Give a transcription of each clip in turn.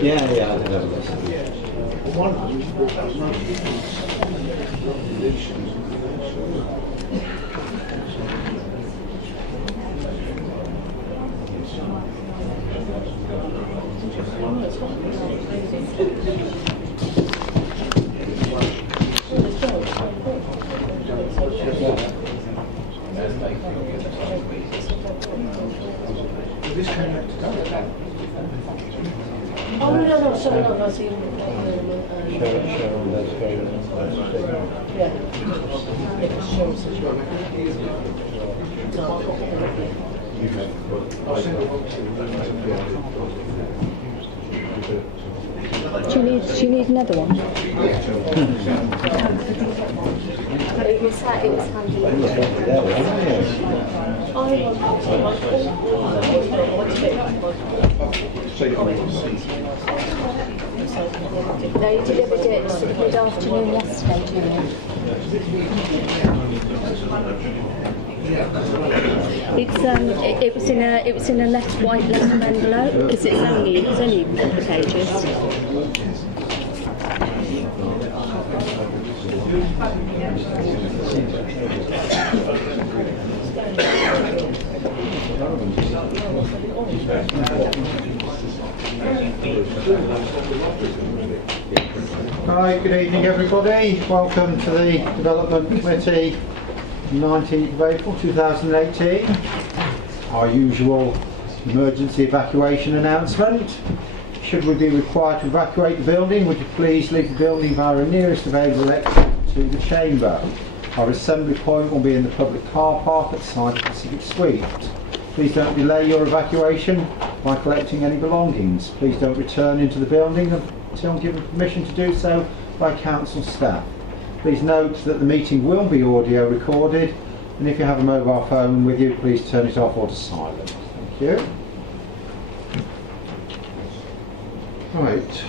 Yeah, I did have a listen. Oh, no, sorry, no, that's even. Sharon, that's very Yeah. Because Cheryl says you're Do you need another one? It was handy. No, you delivered it mid-afternoon yesterday, didn't you? It was in a white letter envelope because it's only a couple of pages. Hi, good evening everybody. Welcome to the Development Committee, 19th of April 2018. Our usual emergency evacuation announcement. Should we be required to evacuate the building, would you please leave the building via the nearest available exit to the chamber. Our assembly point will be in the public car park at the side of Pacific Suite. Please don't delay your evacuation by collecting any belongings. Please don't return into the building until given permission to do so by council staff. Please note that the meeting will be audio recorded, and if you have a mobile phone with you, please turn it off or to silent. Thank you. Right.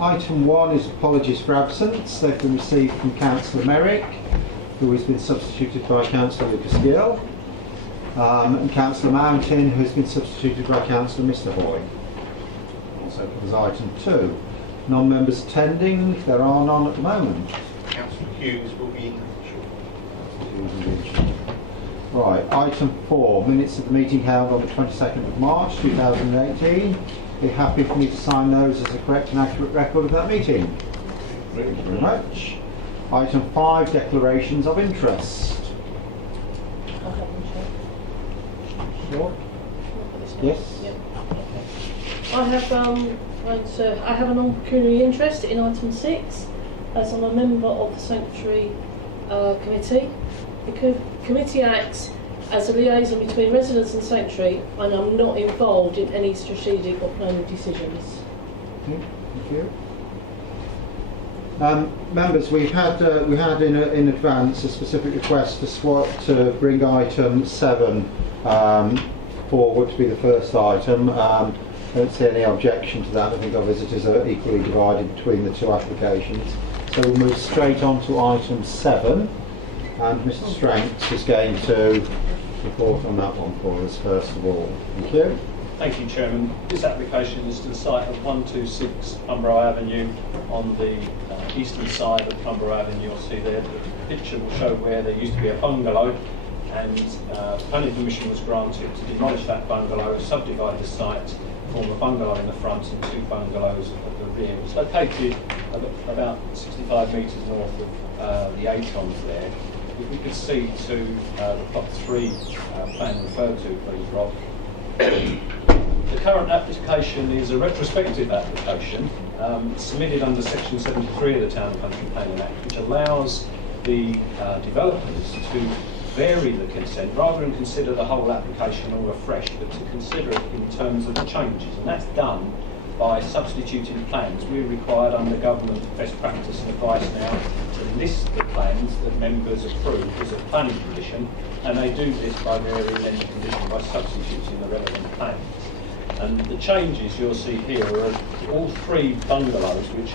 Item 1 is apologies for absence. They've been received from Councillor Merrick, who has been substituted by Councillor Lucas Gill, and Councillor Mountain, who has been substituted by Councillor Mr Hoy. Also covers item 2. Non-members attending, there are none at the moment. Councillor Hughes will be in Right, item 4, minutes of the meeting held on the 22nd of March 2018. Be happy for me to sign those as a correct and accurate record of that meeting. Thank you very much. Item 5, declarations of interest. Sure. Yes. I have a non-pecuniary interest in item 6, as I'm a member of the Sanctuary Committee. The committee acts as a liaison between residents and Sanctuary, and I'm not involved in any strategic or planning decisions. Thank you. Members, we had in advance a specific request to bring item 7 forward to be the first item. I don't see any objection to that. I think our visitors are equally divided between the two applications. So we'll move straight on to item 7, and Mr Stranks is going to report on that one for us first of all. Thank you. Thank you, Chairman. This application is to the site of 126 Plumborough Avenue on the eastern side of Plumborough Avenue. You'll see there the picture will show where there used to be a bungalow, and planning permission was granted to demolish that bungalow, subdivide the site, form a bungalow in the front and 2 bungalows at the rear. It's located about 65 metres north of the Acons there. If we could see to the plot 3 plan referred to, please, Rob. The current application is a retrospective application submitted under Section 73 of the Town and Country Planning Act, which allows the developers to vary the consent rather than consider the whole application all afresh, but to consider it in terms of the changes, and that's done by substituting plans. We're required under government best practice and advice now to list the plans that members approve as a planning condition, and they do this by varying any condition by substituting the relevant plans. And the changes you'll see here are all 3 bungalows, which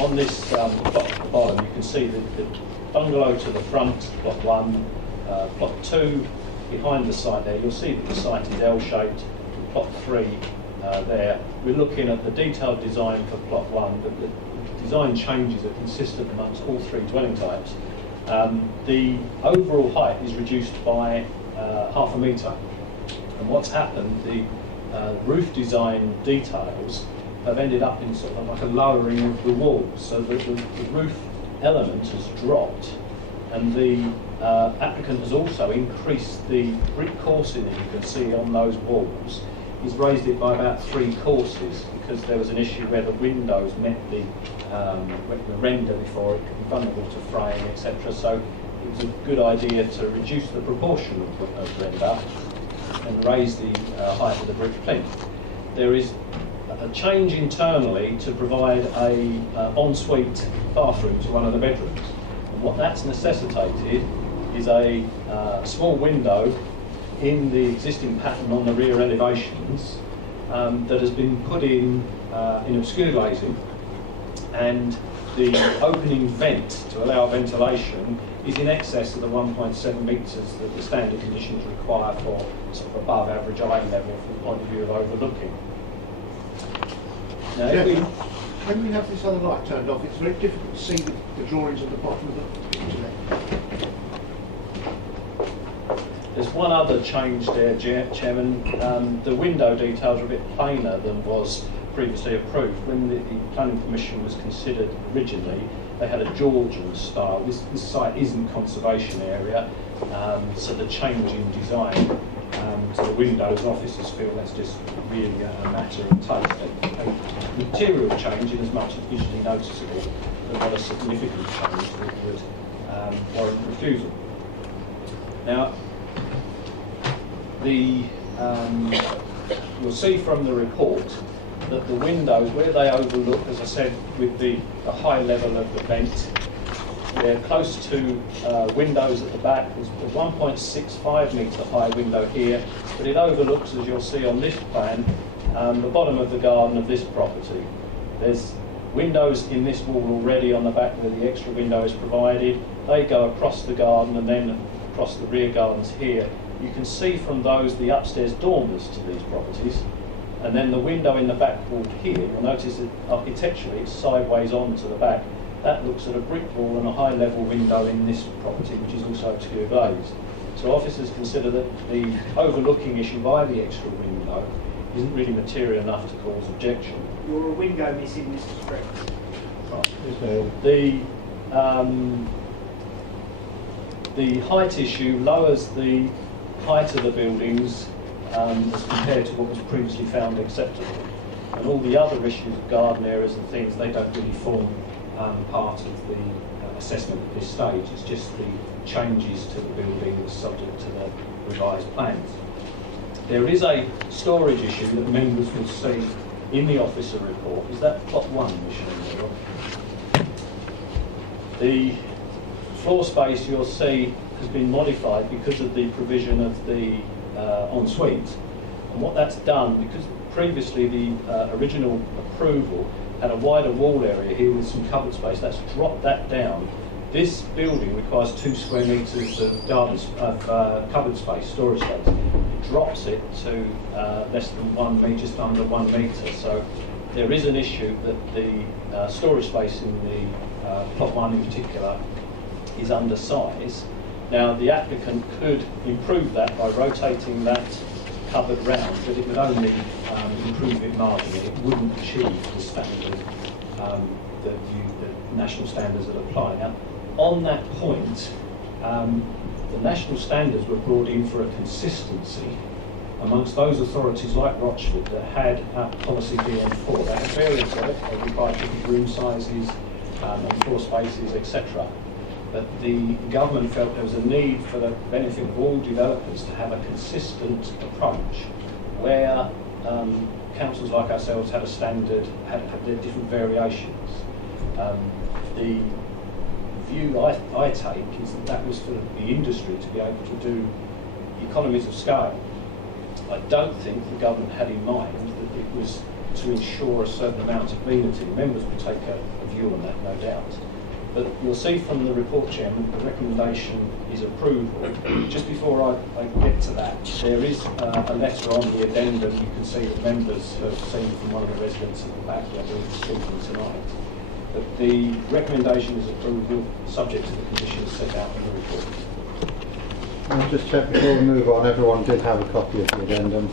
on this plot at the bottom you can see the bungalow to the front, plot 1, plot 2 behind the site there, you'll see that the site is L-shaped. Plot 3 there. We're looking at the detailed design for plot 1, but the design changes are consistent amongst all 3 dwelling types. The overall height is reduced by half a metre. And what's happened, the roof design details have ended up in sort of like a lowering of the walls, so that the roof element has dropped, and the applicant has also increased the brick coursing that you can see on those walls. He's raised it by about 3 courses because there was an issue where the windows met the render before it could be vulnerable to fraying, etc. So it was a good idea to reduce the proportion of render and raise the height of the brick plinth. There is a change internally to provide a ensuite bathroom to one of the bedrooms. And what that's necessitated is a small window in the existing pattern on the rear elevations that has been put in obscure glazing, and the opening vent to allow ventilation is in excess of the 1.7 metres that the standard conditions require for sort of above average eye level from the point of view of overlooking. Now, if we, when we have this other light turned off, it's very difficult to see the drawings at the bottom of the picture. there's one other change there, Chairman. The window details are a bit plainer than was previously approved. When the planning permission was considered originally, they had a Georgian style. This site isn't conservation area, so the change in design to the windows, officers feel that's just really a matter of taste. A material change, in as much as visually noticeable, but not a significant change that would warrant refusal. Now, you'll see from the report that the windows, where they overlook, as I said, with the high level of the vent, they're close to windows at the back. There's a 1.65 metre high window here, but it overlooks, as you'll see on this plan, the bottom of the garden of this property. There's windows in this wall already on the back where the extra window is provided. They go across the garden and then across the rear gardens here. You can see from those the upstairs dormers to these properties. And then the window in the back wall here, you'll notice that architecturally it's sideways on to the back. That looks at a brick wall and a high level window in this property, which is also obscure glazed. So officers consider that the overlooking issue by the extra window isn't really material enough to cause objection. You're a window missing, Mr. Spriggs. Right. The height issue lowers the height of the buildings as compared to what was previously found acceptable. And all the other issues of garden areas and things, they don't really form part of the assessment at this stage. It's just the changes to the buildings subject to the revised plans. There is a storage issue that members will see in the officer report. Is that plot 1, Michelle? The floor space you'll see has been modified because of the provision of the ensuite. And what that's done, because previously the original approval had a wider wall area here with some cupboard space, that's dropped that down. This building requires 2 square metres of cupboard space, storage space. It drops it to less than 1 metre, just under 1 metre. So there is an issue that the storage space in the plot 1 in particular is undersized. Now the applicant could improve that by rotating that cupboard round, but it would only improve it marginally. It wouldn't achieve the standard that the national standards that apply. Now, on that point, the national standards were brought in for a consistency amongst those authorities like Rochford that had policy BN4. They had variants of it. They required different room sizes and floor spaces, etc. But the government felt there was a need for the benefit of all developers to have a consistent approach where councils like ourselves had a standard, had their different variations. The view I take is that was for the industry to be able to do economies of scale. I don't think the government had in mind that it was to ensure a certain amount of amenity. Members would take a view on that, no doubt. But you'll see from the report, Chairman, the recommendation is approval. Just before I get to that, there is a letter on the addendum you can see that members have seen from one of the residents at the back that we're speaking tonight. But the recommendation is approval subject to the conditions set out in the report. I'll just check before we move on. Everyone did have a copy of the addendum.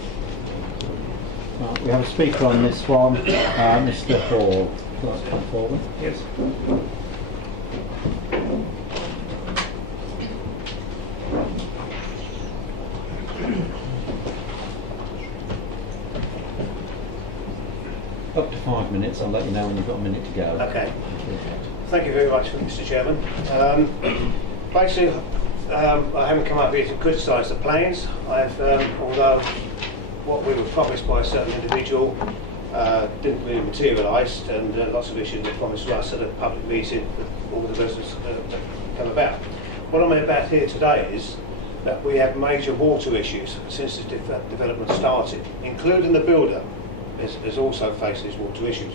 We have a speaker on this one, Mr. Hall. Would you like to come forward? Yes. Up to 5 minutes. I'll let you know when you've got a minute to go. Okay. Thank you very much, Mr. Chairman. Basically, I haven't come up here to criticise the plans. Although what we were promised by a certain individual didn't really materialise, and lots of issues were promised to us at a public meeting that all the residents come about. What I'm about here today is that we have major water issues since the development started, including the builder has also faced these water issues.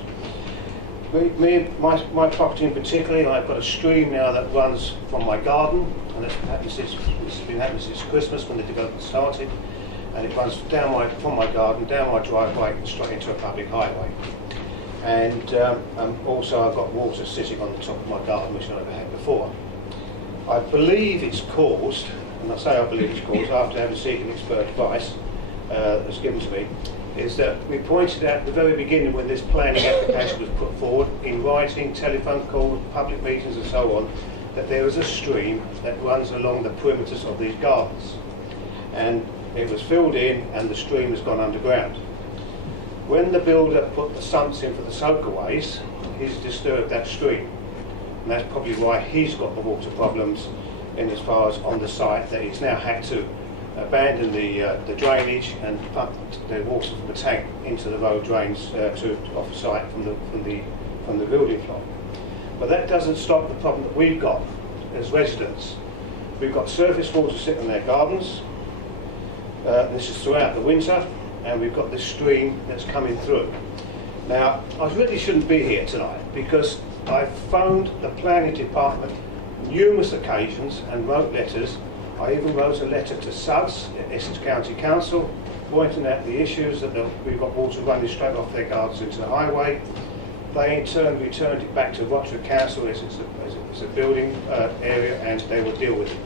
My property in particular, I've got a stream now that runs from my garden, and this has been happening since Christmas when the development started, and it runs from my garden, down my driveway, and straight into a public highway. And also I've got water sitting on the top of my garden, which I never had before. I believe it's caused, and I say I believe it's caused after having seeking expert advice that's given to me, is that we pointed out at the very beginning when this planning application was put forward, in writing, telephone calls, public meetings and so on, that there is a stream that runs along the perimeters of these gardens. And it was filled in and the stream has gone underground. When the builder put the sumps in for the soakaways, he's disturbed that stream. And that's probably why he's got the water problems in as far as on the site, that he's now had to abandon the drainage and pump the water from the tank into the road drains to off the site from the building plot. But that doesn't stop the problem that we've got as residents. We've got surface water sitting in their gardens. This is throughout the winter, and we've got this stream that's coming through. Now, I really shouldn't be here tonight because I've phoned the planning department numerous occasions and wrote letters. I even wrote a letter to SUDS, Essex County Council, pointing out the issues that we've got water running straight off their gardens into the highway. They in turn returned it back to Rochford Council as a building area, and they will deal with it.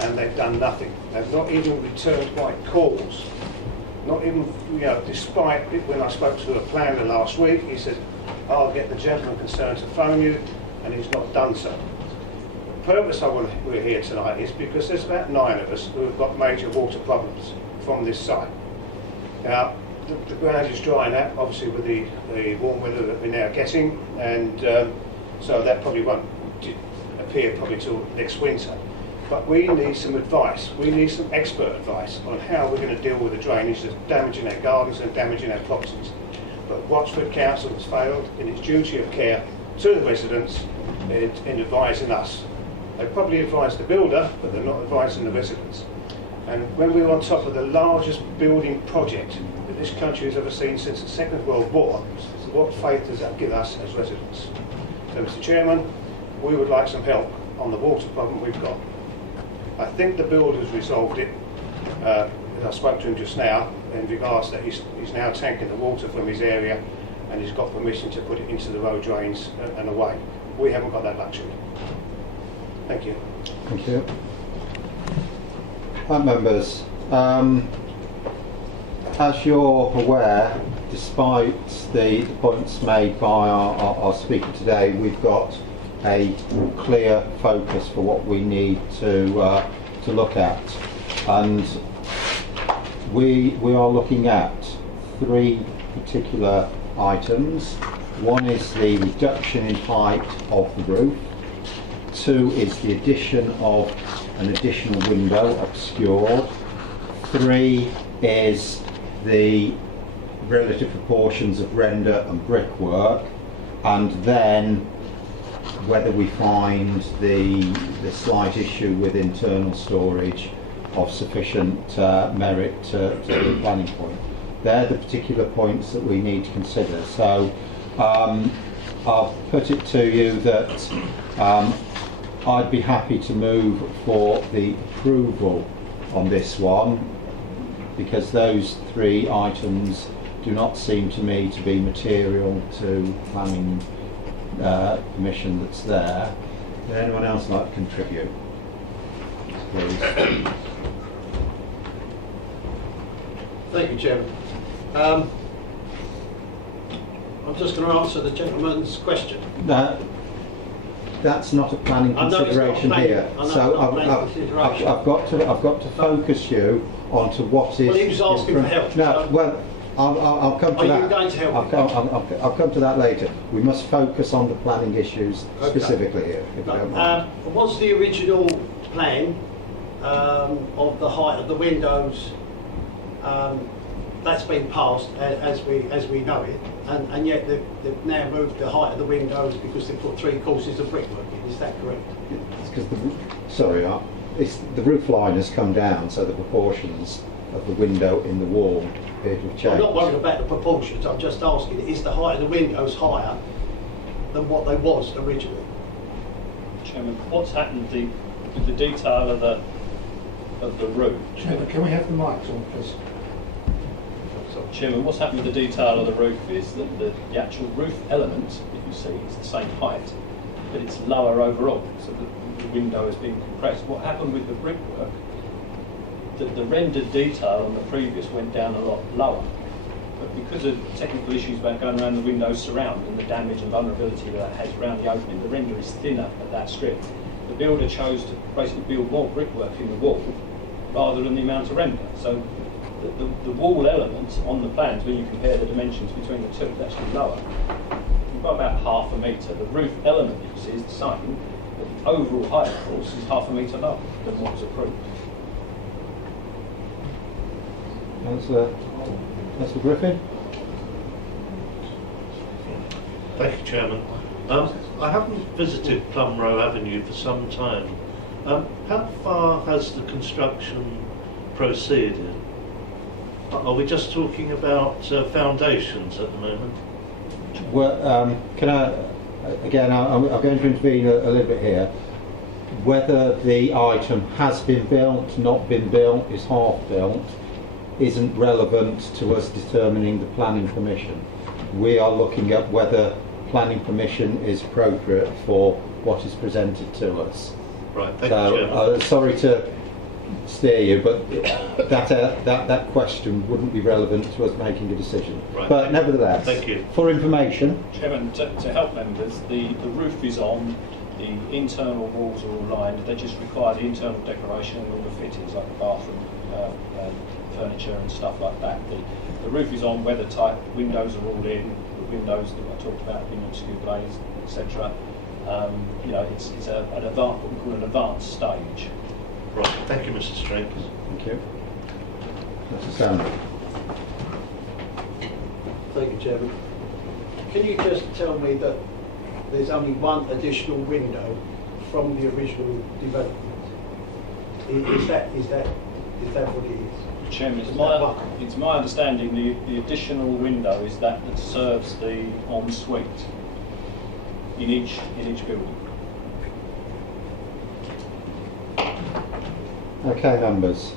And they've done nothing. They've not even returned my calls. Not even, despite when I spoke to a planner last week, he said, I'll get the gentleman concerned to phone you, and he's not done so. The purpose we're here tonight is because there's about 9 of us who have got major water problems from this site. Now, the ground is drying out, obviously with the warm weather that we're now getting, and so that probably won't appear probably till next winter. But we need some advice. We need some expert advice on how we're going to deal with the drainage that's damaging our gardens and damaging our properties. But Rochford Council has failed in its duty of care to the residents in advising us. They probably advised the builder, but they're not advising the residents. And when we were on top of the largest building project that this country has ever seen since the Second World War, what faith does that give us as residents? So, Mr. Chairman, we would like some help on the water problem we've got. I think the builder's resolved it. I spoke to him just now in regards that he's now tanking the water from his area, and he's got permission to put it into the road drains and away. We haven't got that luxury. Thank you. Thank you. Members, as you're aware, despite the points made by our speaker today, we've got a clear focus for what we need to look at, and we are looking at 3 particular items. One is the reduction in height of the roof. 2 is the addition of an additional window obscured. 3 is the relative proportions of render and brickwork, and then whether we find the slight issue with internal storage of sufficient merit to the planning point. They're the particular points that we need to consider. So I'll put it to you that I'd be happy to move for the approval on this one, because those 3 items do not seem to me to be material to planning permission that's there. Would anyone else like to contribute? Please. Thank you, Chairman. I'm just going to answer the gentleman's question. That's not a planning I know it's not consideration planning- here. I know So it's not planning consideration. I've got to focus you onto what is. Well, he was asking for help, No, so- well, I'll come to Are that. you going to help me? I'll come to that later. We must focus on the planning issues specifically here, if you don't mind. Was the original plan of the height of the windows, that's been passed as we know it, and yet they've now moved the height of the windows because they've put 3 courses of brickwork in. Is that correct? It's because the roof line has come down, so the proportions of the window in the wall appear to have changed. I'm not worried about the proportions. I'm just asking: is the height of the windows higher than what they was originally? Chairman, what's happened with the detail of the roof? Chairman, can we have the mics on, please? Chairman, what's happened with the detail of the roof is that the actual roof element, if you see, is the same height, but it's lower overall, so the window has been compressed. What happened with the brickwork, the rendered detail on the previous went down a lot lower, but because of technical issues about going around the windows surround and the damage and vulnerability that has around the opening, the render is thinner at that strip. The builder chose to basically build more brickwork in the wall rather than the amount of render. So the wall element on the plans, when you compare the dimensions between the two, is actually lower. You've got about 1/2 metre. The roof element that you see is the same, but the overall height, of course, is 1/2 metre lower than what was approved. Councillor Griffin? Thank you, Chairman. I haven't visited Plumrow Avenue for some time. How far has the construction proceeded? Are we just talking about foundations at the moment? Well, can I, again, I'm going to intervene a little bit here. Whether the item has been built, not been built, is half built, isn't relevant to us determining the planning permission. We are looking at whether planning permission is appropriate for what is presented to us. Right, thank you, Chairman. Sorry to steer you, but that question wouldn't be relevant to us making a decision. Right. But nevertheless, Thank you. for information, Chairman, to help members, the roof is on, the internal walls are all lined, they just require the internal decoration and all the fittings like the bathroom, furniture and stuff like that. The roof is on, weather tight, windows are all in, the windows that I talked about, obscure glazed, etc. It's an advanced, what we call an advanced stage. Right, thank you, Mr. Strings. thank you. Mr. Stanley. Thank you, Chairman. Can you just tell me that there's only one additional window from the original development? Is that what it is? Chairman, it's my understanding the additional window is that serves the ensuite in each building. Okay, members.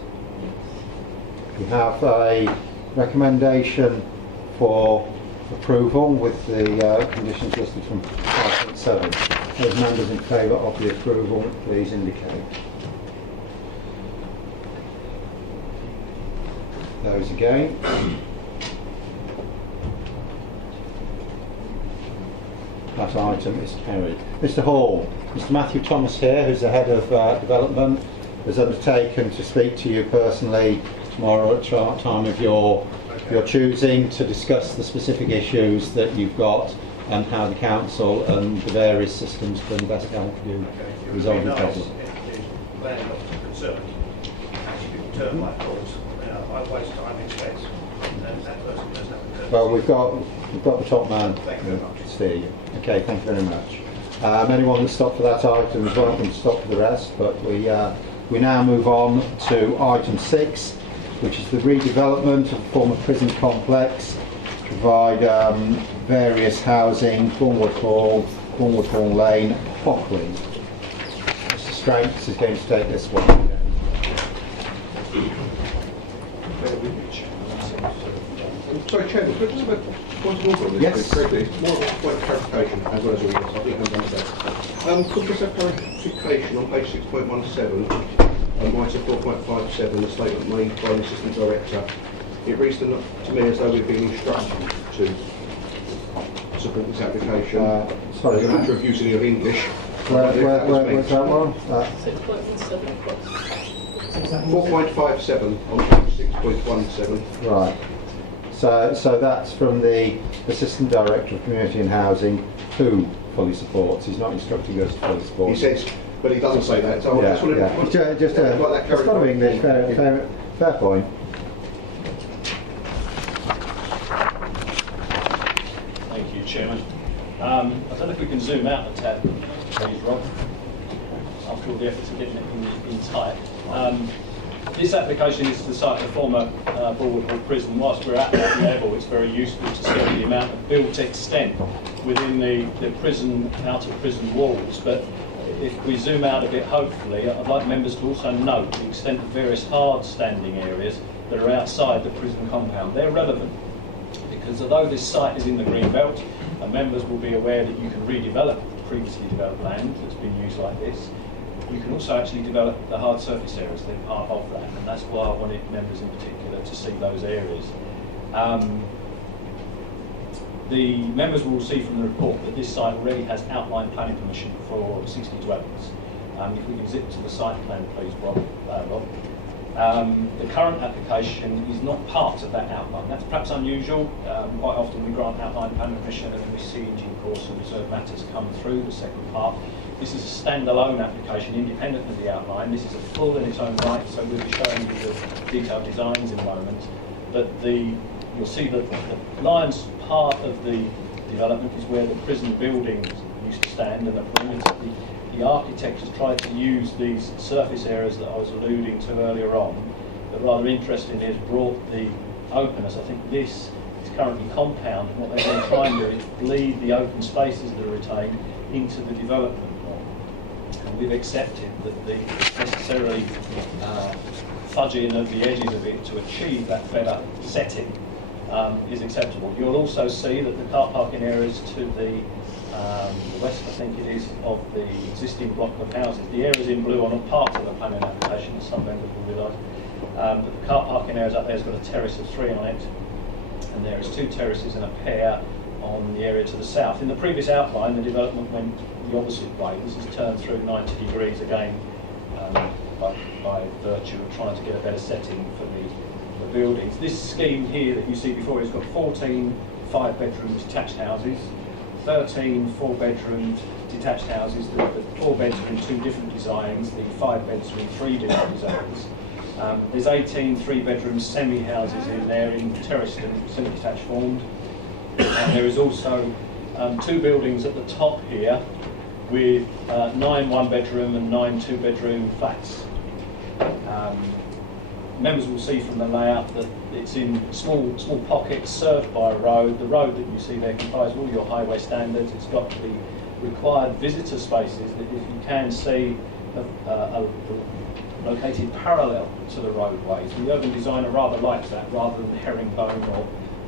We have a recommendation for approval with the conditions listed from 5.7. Those members in favour of the approval, please indicate. Those against? That item is carried. Mr. Hall, Mr. Matthew Thomas here, who's the head of development, has undertaken to speak to you personally tomorrow at time of your choosing to discuss the specific issues that you've got and how the council and the various systems can best help you resolve the problem. Landlords are concerned, actually people turn my calls, I waste time and expense, and that person doesn't have to turn. Well, we've got the top man Thank you very much. to steer you. Okay, thank you very much. Anyone that stopped for that item is welcome to stop for the rest, but we now move on to item 6, which is the redevelopment of the former prison complex, provide various housing, Cornwood Hall, Cornwood Hall Lane, Hockley. Mr. Stranks is going to take this one. Sorry, Chairman, could I just have a point of order on this? Yes. It's more of a point of clarification as well as a weakness. I think I understand. Could we just have clarification on page 6.17, item 4.57, the statement made by the Assistant Director. It reads to me as though we've been instructed to support this application. Sorry, As a matter of using of English. where's that one? 4.57 on page 6.17. Right. So that's from the Assistant Director of Community and Housing, who fully supports. He's not instructing us to fully support. He says, but he doesn't say that. So I just Yeah, want yeah. Just follow English. Fair point. Thank you, Chairman. I don't know if we can zoom out a tad, please, Rob, after all the efforts of getting it in tight. This application is to the site of the former Bulwood Hall Prison. Whilst we're at that level, it's very useful to see the amount of built extent within the prison, out of prison walls. But if we zoom out a bit, hopefully, I'd like members to also note the extent of various hard standing areas that are outside the prison compound. They're relevant because although this site is in the green belt, members will be aware that you can redevelop previously developed land that's been used like this. You can also actually develop the hard surface areas that are part of that, and that's why I wanted members in particular to see those areas. The members will see from the report that this site already has outline planning permission for 60 dwellings. If we can zip to the site plan, please, Rob. The current application is not part of that outline. That's perhaps unusual. Quite often we grant outline planning permission and then we see in due course of reserved matters come through the second part. This is a standalone application independent of the outline. This is a full in its own right, so we'll be showing you the detailed designs in a moment. But you'll see that the Lions part of the development is where the prison buildings used to stand, and the perimeter. The architect has tried to use these surface areas that I was alluding to earlier on, but rather interestingly has brought the openness. I think this is currently compound, and what they're going to try and do is bleed the open spaces that are retained into the development. And we've accepted that the necessarily fudging of the edges of it to achieve that better setting is acceptable. You'll also see that the car parking areas to the west, I think it is, of the existing block of houses. The areas in blue are not part of the planning application, as some members will realise. But the car parking areas up there has got a terrace of 3 on it, and there is 2 terraces and a pair on the area to the south. In the previous outline, the development went the opposite way. This is turned through 90 degrees again by virtue of trying to get a better setting for the buildings. This scheme here that you see before has got 14 5-bedroom detached houses, 13 4-bedroom detached houses. The 4 beds are in 2 different designs, the 5 beds are in 3 different designs. There's 18 3-bedroom semi-houses in there in terraced and semi-detached formed. And there is also 2 buildings at the top here with 9 1-bedroom and 9 2-bedroom flats. Members will see from the layout that it's in small pockets served by a road. The road that you see there complies with all your highway standards. It's got the required visitor spaces that, if you can see, are located parallel to the roadways. The urban designer rather likes that, rather than herringbone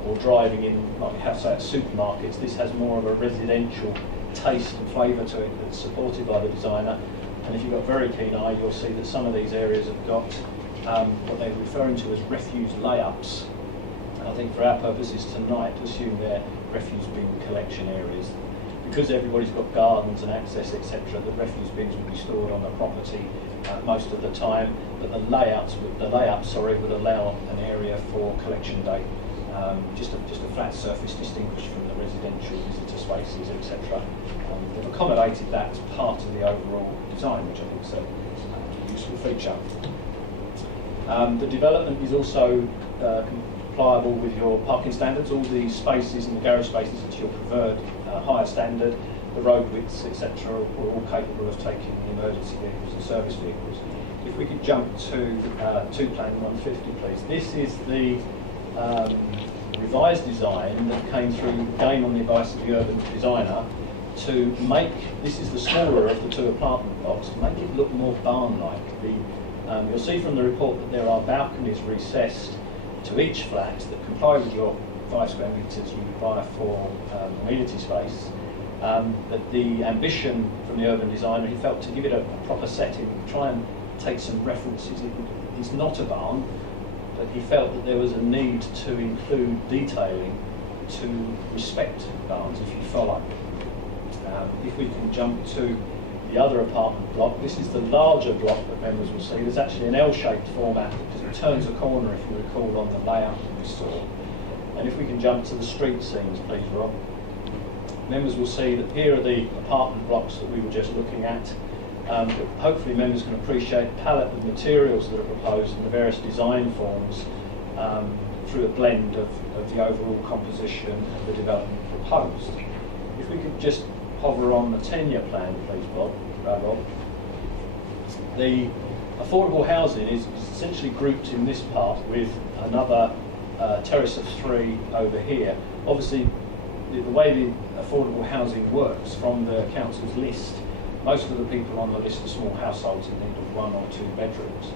or driving in, like we have, say, at supermarkets. This has more of a residential taste and flavour to it that's supported by the designer. And if you've got a very keen eye, you'll see that some of these areas have got what they're referring to as refuse layups. And I think for our purposes tonight, to assume they're refuse bin collection areas. Because everybody's got gardens and access, etc., the refuse bins will be stored on the property most of the time, but the layups would allow an area for collection day. Just a flat surface distinguished from the residential visitor spaces, etc. They've accommodated that as part of the overall design, which I think is a useful feature. The development is also compliable with your parking standards. All the spaces and the garage spaces at your preferred higher standard, the road widths, etc., are all capable of taking emergency vehicles and service vehicles. If we could jump to plan 150, please. This is the revised design that came through, again on the advice of the urban designer, to make, this is the smaller of the two apartment blocks, to make it look more barn-like. You'll see from the report that there are balconies recessed to each flat that comply with your 5 square metres you require for amenity space. But the ambition from the urban designer, he felt to give it a proper setting, try and take some references. It's not a barn, but he felt that there was a need to include detailing to respect barns, if you follow. If we can jump to the other apartment block, this is the larger block that members will see. There's actually an L-shaped format because it turns a corner, if you recall, on the layout that we saw. And if we can jump to the street scenes, please, Rob. Members will see that here are the apartment blocks that we were just looking at. Hopefully members can appreciate the palette of materials that are proposed and the various design forms through a blend of the overall composition of the development proposed. If we could just hover on the tenure plan, please, Rob. The affordable housing is essentially grouped in this part with another terrace of 3 over here. Obviously, the way the affordable housing works from the council's list, most of the people on the list are small households in need of 1 or 2 bedrooms.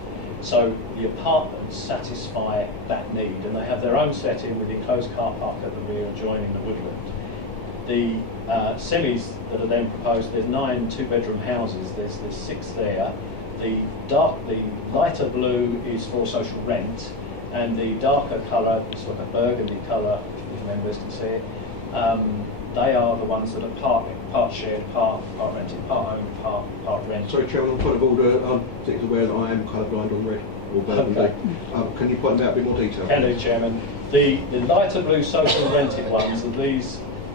So the apartments satisfy that need, and they have their own setting with the enclosed car park at the rear adjoining the woodland. The semis that are then proposed, there's 9 2-bedroom houses, there's 6 there. The lighter blue is for social rent, and the darker colour, sort of a burgundy colour, if members can see it, they are the ones that are part shared, part rented, part owned, part rented. Sorry, Chairman, on point of order, I'm particularly aware that I am colourblind on red or burgundy. Okay. Can you point them out in a bit more detail? Can do, Chairman. The lighter blue social rented ones are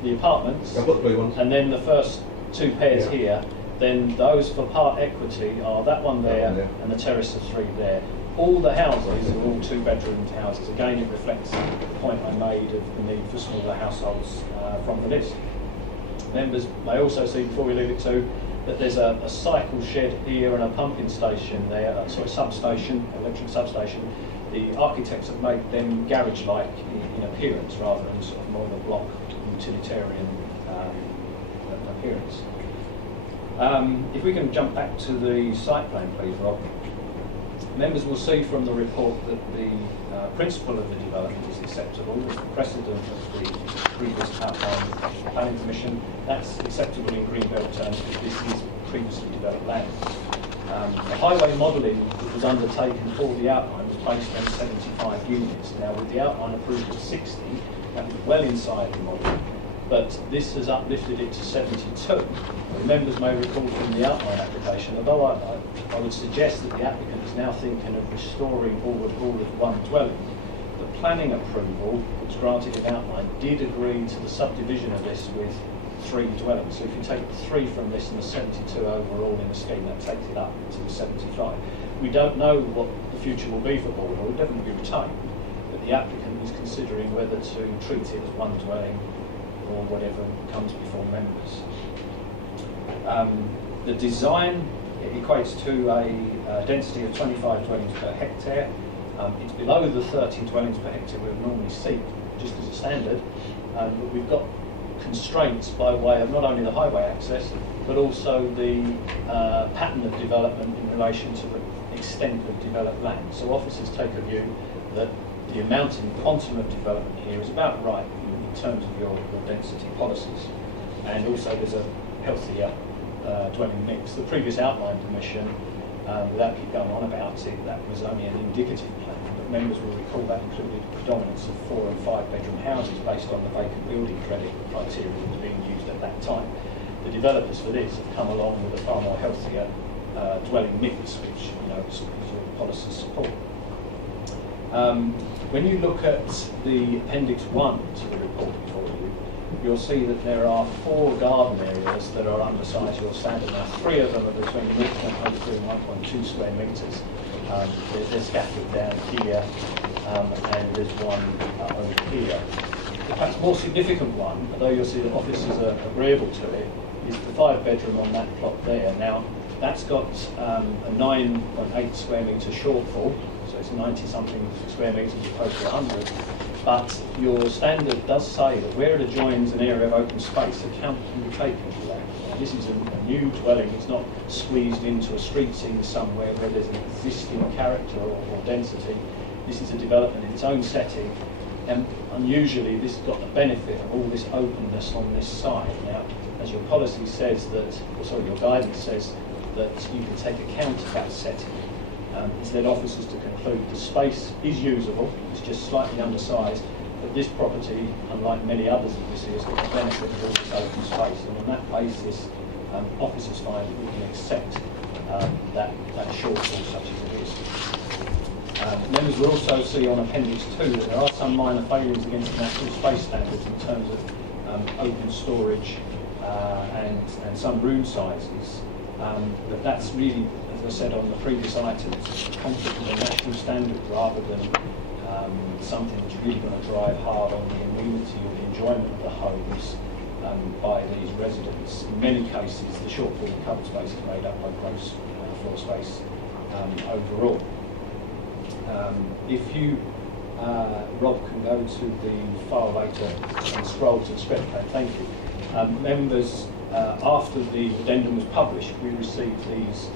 the apartments. I've got the blue ones. And then the first 2 pairs here. Then those for part equity are that one there and the terrace of 3 there. All the houses are all 2-bedroom houses. Again, it reflects the point I made of the need for smaller households from the list. Members may also see, before we leave it to, that there's a cycle shed here and a pumping station there, substation, electric substation. The architects have made them garage-like in appearance rather than sort of more of a block utilitarian appearance. If we can jump back to the site plan, please, Rob. Members will see from the report that the principle of the development is acceptable. There's the precedent of the previous outline planning permission. That's acceptable in Greenbelt terms because this is previously developed land. The highway modelling that was undertaken for the outline was based on 75 units. Now, with the outline approved at 60, that was well inside the modelling. But this has uplifted it to 72. The members may recall from the outline application, although I would suggest that the applicant is now thinking of restoring all of one dwelling, the planning approval that was granted in outline did agree to the subdivision of this with 3 dwellings. So if you take 3 from this and the 72 overall in the scheme, that takes it up to the 75. We don't know what the future will be for Border, it will definitely be retained, but the applicant is considering whether to treat it as one dwelling or whatever comes before members. The design equates to a density of 25 dwellings per hectare. It's below the 30 dwellings per hectare we would normally seek, just as a standard, but we've got constraints by way of not only the highway access, but also the pattern of development in relation to the extent of developed land. So officers take a view that the amount and quantum of development here is about right in terms of your density policies. And also there's a healthier dwelling mix. The previous outline permission, without keep going on about it, that was only an indicative plan, but members will recall that included predominance of 4 and 5 bedroom houses based on the vacant building credit criteria that was being used at that time. The developers for this have come along with a far more healthier dwelling mix, which is your policy support. When you look at the Appendix 1 to the report before you, you'll see that there are 4 garden areas that are undersized your standard. Now, 3 of them are between 0.03 and 1.2 square metres. They're scattered down here, and there's one over here. The perhaps more significant one, although you'll see that officers are agreeable to it, is the 5-bedroom on that plot there. Now, that's got a 9.8 square metre shortfall, so it's 90 something square metres as opposed to 100. But your standard does say that where it adjoins an area of open space, account can be taken for that. Now, this is a new dwelling, it's not squeezed into a street scene somewhere where there's an existing character or density. This is a development in its own setting, and unusually this has got the benefit of all this openness on this side. Now, as your policy says that, or sorry, your guidance says that you can take account of that setting. It's led officers to conclude the space is usable, it's just slightly undersized, but this property, unlike many others that we see, has got the benefit of all this open space, and on that basis, officers find that we can accept that shortfall such as it is. Members will also see on Appendix 2 that there are some minor failings against national space standards in terms of open storage and some room sizes. But that's really, as I said on the previous items, conflict with a national standard rather than something that's really going to drive hard on the amenity or the enjoyment of the homes by these residents. In many cases, the shortfall in covered space is made up by gross floor space overall. If you, Rob, can go to the file later and scroll to the script page, thank you. Members, after the addendum was published, we received these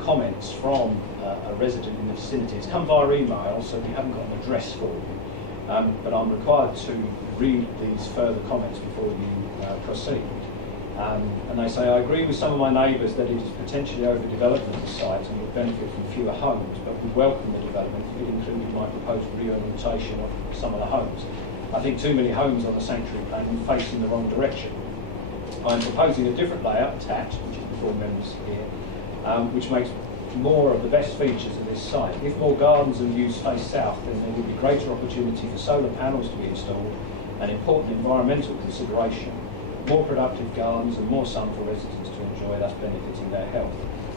comments from a resident in the vicinity. It's come via email, so we haven't got an address for you, but I'm required to read these further comments before you proceed. And they say, I agree with some of my neighbours that it is potentially overdevelopment of the site and would benefit from fewer homes, but would welcome the development if it included my proposed reorientation of some of the homes. I think too many homes on the sanctuary plan face in the wrong direction. I'm proposing a different layout attached, which is before members here, which makes more of the best features of this site. If more gardens and views face south, then there would be greater opportunity for solar panels to be installed, an important environmental consideration, more productive gardens and more sun for residents to enjoy, thus benefiting their health.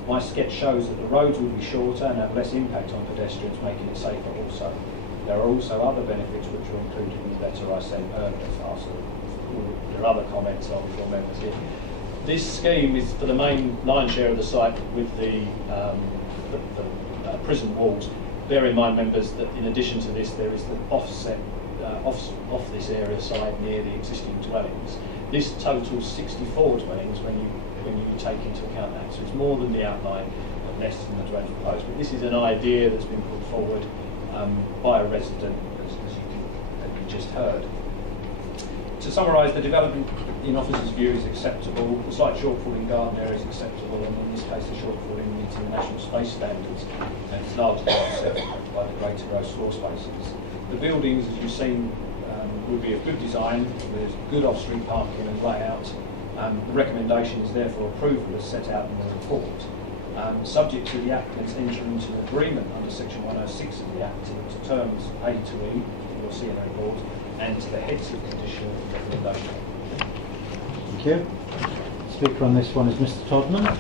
My sketch shows that the roads would be shorter and have less impact on pedestrians, making it safer also. There are also other benefits which are included in the letter I sent earlier. There are other comments on before members here. This scheme is for the main line share of the site with the prison walls. Bear in mind, members, that in addition to this, there is the offset off this area side near the existing dwellings. This totals 64 dwellings when you take into account that. So it's more than the outline, but less than the dwelling proposed. But this is an idea that's been put forward by a resident, as you just heard. To summarise, the development in officers' view is acceptable. The slight shortfall in garden area is acceptable, and in this case, the shortfall in meeting the national space standards, and it's largely offset by the greater gross floor spaces. The buildings, as you've seen, will be of good design. There's good off-street parking and layout. The recommendation is therefore approval as set out in the report. Subject to the applicants entering into an agreement under section 106 of the Act to terms A to E, you'll see in the report, and to the heads of conditional recommendation. Thank you. Speaker on this one is Mr. Todman.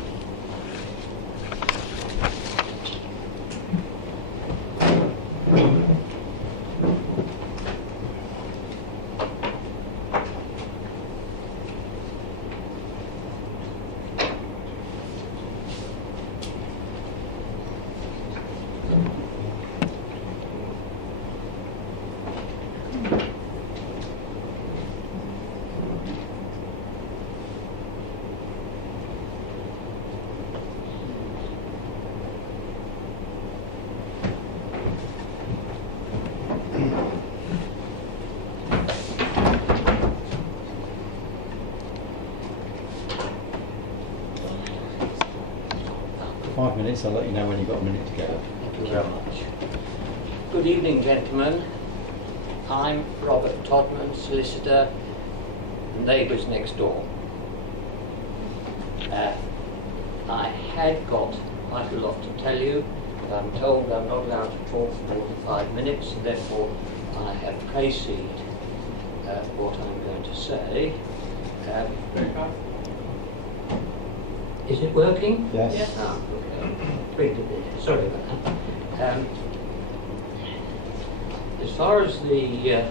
I'll let you know when you've got a minute to go. Thank you very much. Good evening, gentlemen. I'm Robert Todman, solicitor, neighbours next door. I had got quite a lot to tell you, but I'm told I'm not allowed to talk for more than 5 minutes, and therefore I have preceded what I'm going to say. Is it working? Yes. Yes. Oh, okay. Sorry about that. As far as the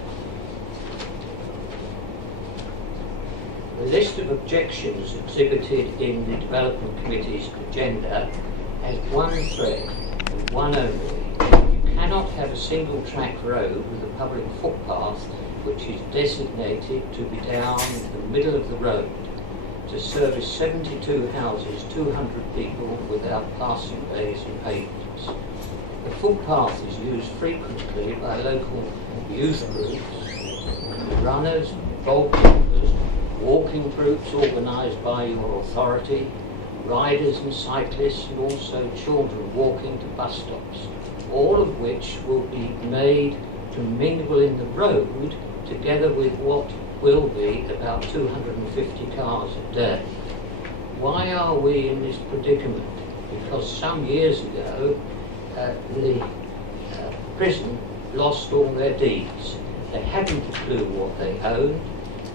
list of objections exhibited in the Development Committee's agenda has one thread, and one only. You cannot have a single track road with a public footpath which is designated to be down the middle of the road to service 72 houses, 200 people without passing bays and pavements. The footpath is used frequently by local youth groups, runners, bog jumpers, walking groups organised by your authority, riders and cyclists, and also children walking to bus stops, all of which will be made to mingle in the road together with what will be about 250 cars a day. Why are we in this predicament? Because some years ago the prison lost all their deeds. They hadn't a clue what they owned,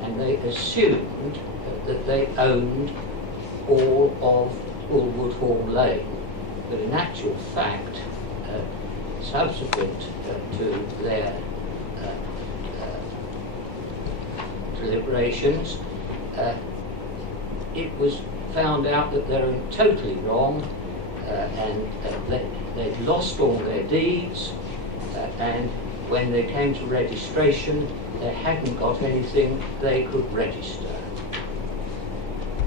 and they assumed that they owned all of Bullwood Hall Lane. But in actual fact, subsequent to their deliberations, it was found out that they were totally wrong, and they'd lost all their deeds, and when they came to registration, they hadn't got anything they could register.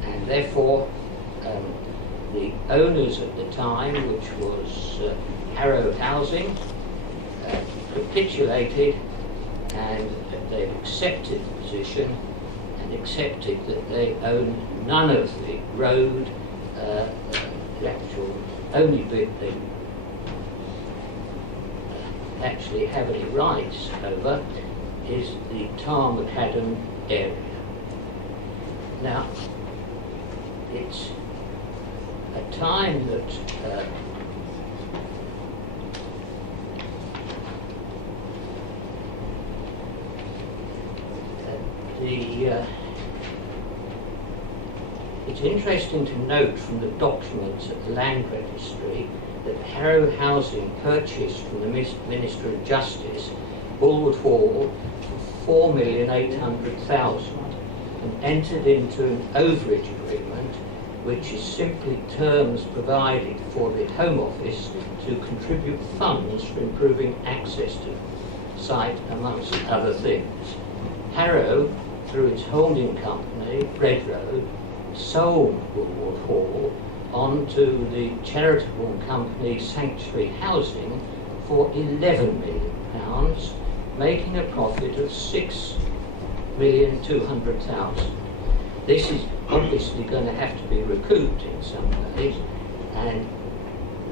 And therefore, the owners at the time, which was Harrow Housing, capitulated, and they accepted the position and accepted that they owned none of the road. The actual only bit they actually have any rights over is the Tar Macadam area. Now, it's a time that it's interesting to note from the documents at the Land Registry that Harrow Housing purchased from the Minister of Justice Bullwood Hall for $4,800,000 and entered into an overage agreement, which is simply terms provided for the Home Office to contribute funds for improving access to the site, amongst other things. Harrow, through its holding company, Red Road, sold Bullwood Hall onto the charitable company Sanctuary Housing for £11 million, making a profit of $6,200,000. This is obviously going to have to be recouped in some ways, and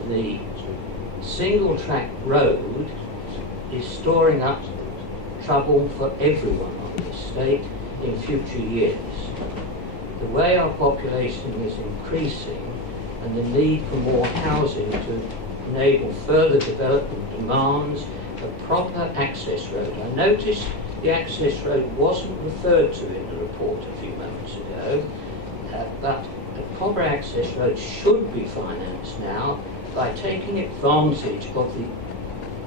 the single track road is storing up trouble for everyone on the estate in future years. The way our population is increasing and the need for more housing to enable further development demands a proper access road. I noticed the access road wasn't referred to in the report a few moments ago, but a proper access road should be financed now by taking advantage of the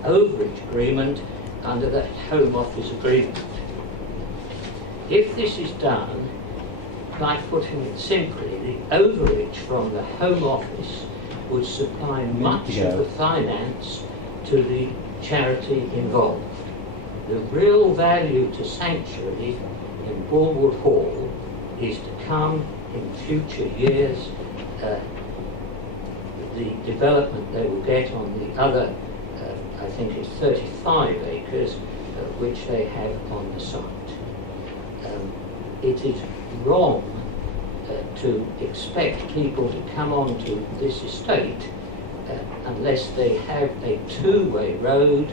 overage agreement under the Home Office agreement. If this is done, by putting it simply, the overage from the Home Office would supply much of the finance to the charity involved. The real value to Sanctuary in Bullwood Hall is to come in future years, the development they will get on the other, I think it's 35 acres, which they have on the site. It is wrong to expect people to come onto this estate unless they have a two-way road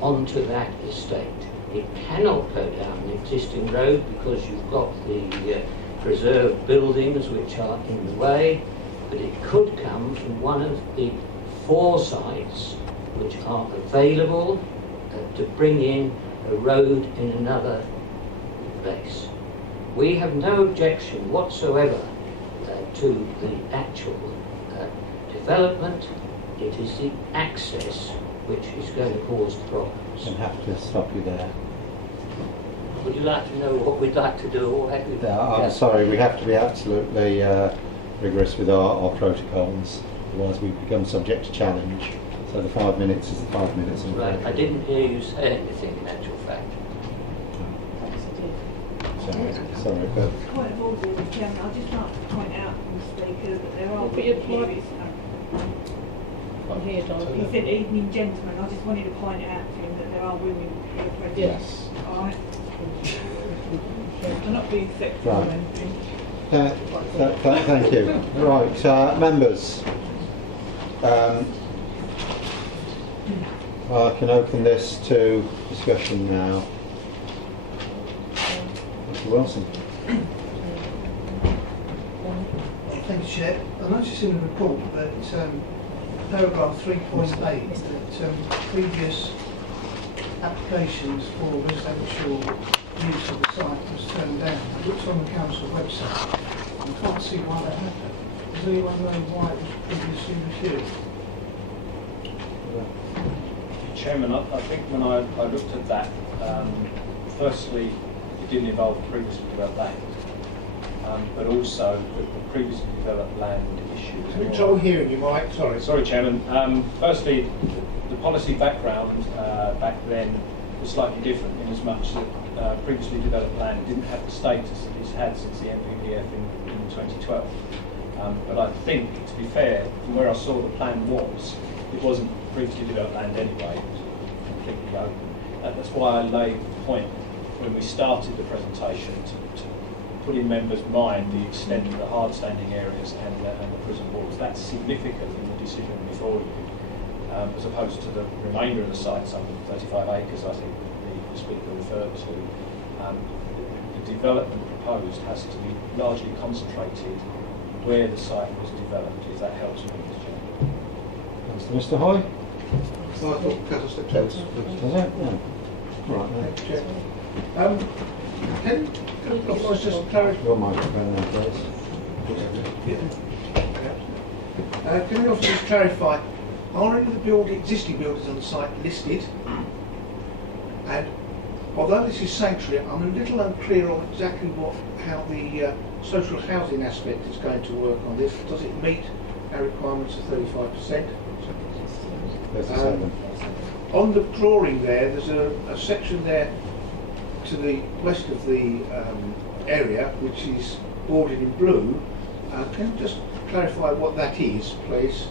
onto that estate. It cannot go down an existing road because you've got the preserved buildings which are in the way, but it could come from one of the 4 sites which are available to bring in a road in another place. We have no objection whatsoever to the actual development. It is the access which is going to cause problems. I have to stop you there. Would you like to know what we'd like to do, or have you? I'm sorry, we have to be absolutely rigorous with our protocols, otherwise we become subject to challenge. So So the 5 minutes is the 5 minutes. And Right, I didn't hear you say anything in actual fact. Sorry, but Point of order, Mr. Chairman, I'd just like to point out to the Speaker that there are Put your women mic- here. I'm here, Don. He said evening gentlemen, I just wanted to point out to him that there are women here present. Yes. Alright? I'm not being sexist or Right. anything. thank you. Right, members. I can open this to discussion now. Mr. Wilson. Thank you, Chair. I noticed in the report that paragraph 3.8 that previous applications for residential use of the site was turned down. It looks on the council website. I can't see why that happened. Does anyone know why it was previously refused? Chairman, I think when I looked at that, firstly, it didn't involve previously developed land, but also the previously developed land issues. Having trouble hearing you, Mike. Sorry. Sorry, Chairman. Firstly, the policy background back then was slightly different in as much that previously developed land didn't have the status that it's had since the NPPF in 2012. But I think, to be fair, from where I saw the plan was, it wasn't previously developed land anyway, it was completely open. And that's why I laid the point when we started the presentation to put in members' mind the extent of the hard-standing areas and the prison walls. That's significant in the decision before you, as opposed to the remainder of the site, some 35 acres I think the Speaker referred to. The development proposed has to be largely concentrated where the site was developed, if that helps me, Mr. Chairman. Mr. Hoy? No, I thought Councillor Steptoe. Does it? No. Right, Thank you, Chair. Can I just clarify? your microphone there, please. Can we also just clarify, are any of the existing buildings on the site listed? And although this is sanctuary, I'm a little unclear on exactly how the social housing aspect is going to work on this. Does it meet our requirements of 35%? 37. On the drawing there's a section there to the west of the area which is bordered in blue. Can you just clarify what that is, please?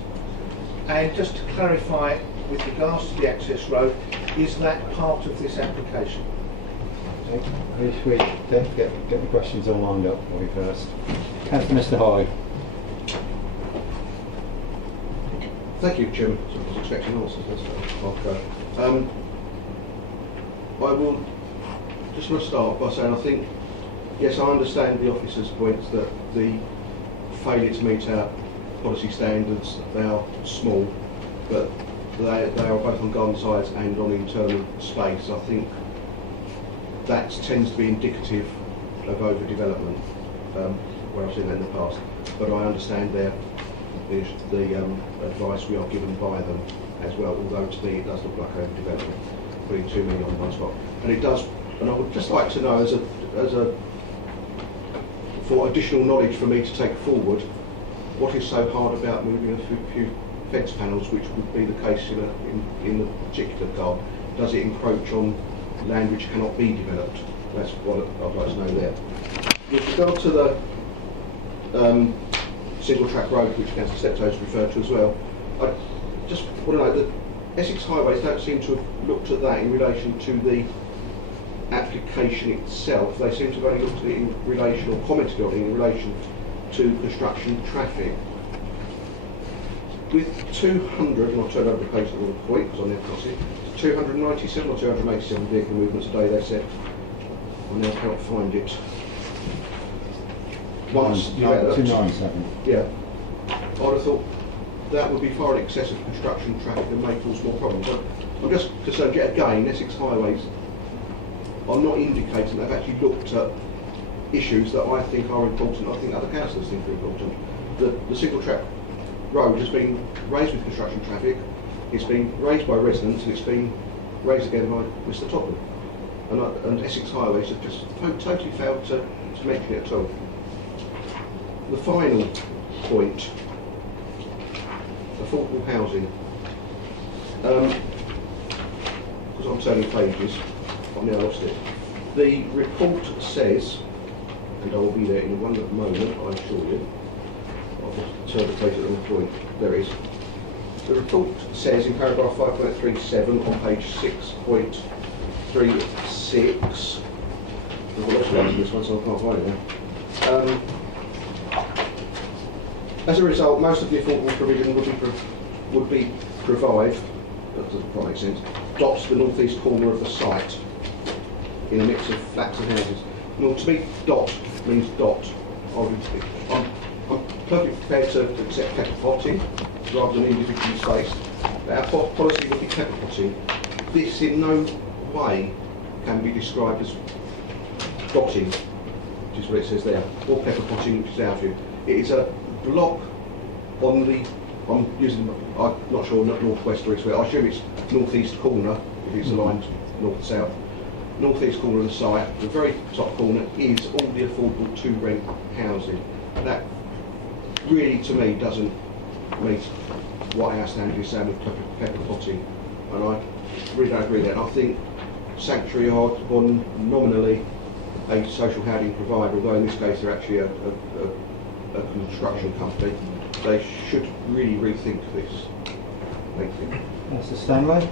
And just to clarify, with regards to the access road, is that part of this application? If we get the questions all lined up for you first. Mr. Hoy. Thank you, Chairman. So I was expecting answers. I will just want to start by saying I think, yes, I understand the officer's points that the failure to meet our policy standards, they are small, but they are both on garden sides and on internal space. I think that tends to be indicative of overdevelopment, where I've seen that in the past. But I understand the advice we are given by them as well, although to me it does look like overdevelopment, putting too many on one spot. And it does, and I would just like to know, for additional knowledge for me to take forward, what is so hard about moving a few fence panels, which would be the case in the particular car? Does it encroach on land which cannot be developed? That's what I'd like to know there. With regard to the single track road, which Councillor Steptoe has referred to as well, I just want to know that Essex Highways don't seem to have looked at that in relation to the application itself. They seem to have only looked at it in relation, or commented on it in relation to construction traffic. With 200, and I'll turn over the page at the point because I never got it, 297 or 287 vehicle movements a day, they said. I now can't find it. Once developed. 297. Yeah. I'd have thought that would be far in excess of construction traffic and may cause more problems. I'm just concerned, yet again, Essex Highways are not indicating they've actually looked at issues that I think are important. I think other councillors think are important. The single track road has been raised with construction traffic, it's been raised by residents, and it's been raised again by Mr Topham. And Essex Highways have just totally failed to mention it at all. The final point, affordable housing. because I'm turning pages, I've now lost it. The report says, and I will be there in one moment, I assure you. I've just turned the page at the wrong point. There it is. The report says in paragraph 5.37 on page 6.36. I've lost this one, so I can't find it now. As a result, most of the affordable provision would be provide, that doesn't quite make sense, dots the northeast corner of the site in a mix of flats and houses. Well, to me, dot means dot. I'm perfectly prepared to accept pepper potting rather than individually spaced. Our policy would be pepper potting. This in no way can be described as dotting, which is what it says there, or pepper potting, which is our view. It is a block on the, I'm not sure, northwest or east west, I assume it's northeast corner, if it's aligned north-south. Northeast corner of the site, the very top corner is all the affordable to-rent housing. That really, to me, doesn't meet what our standard is saying with pepper potting, and I really don't agree with that. And I think Sanctuary are nominally a social housing provider, although in this case they're actually a construction company. They should really rethink this. Thank you. Mr. Stanley.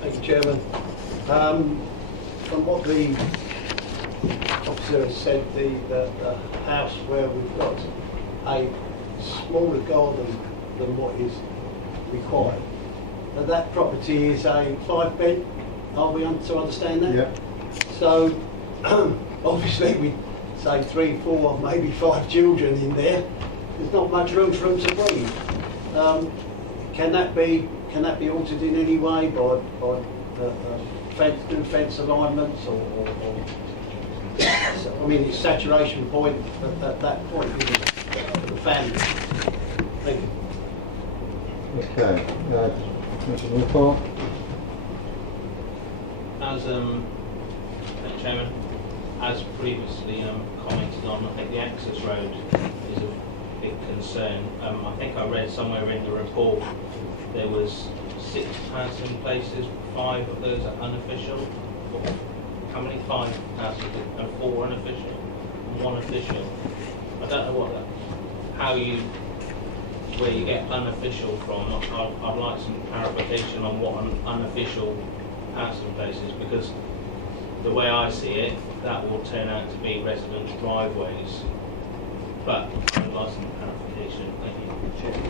Thank you, Chairman. From what the officer has said, the house where we've got a smaller garden than what is required, that property is a 5-bed. Are we to understand that? Yeah. So obviously we say 3, 4, maybe 5 children in there. There's not much room for them to breathe. Can that be altered in any way by fence alignments or I mean, it's saturation point at that point for the family. Thank you. Okay. Mr. Woolcourt. As Chairman, as previously commented on, I think the access road is a big concern. I think I read somewhere in the report there was 6 housing places, 5 of those are unofficial. How many? 5 houses and 4 unofficial and 1 official. I don't know where you get unofficial from. I'd like some clarification on what an unofficial housing place is, because the way I see it, that will turn out to be residents' driveways. But I'd like some clarification. Thank you.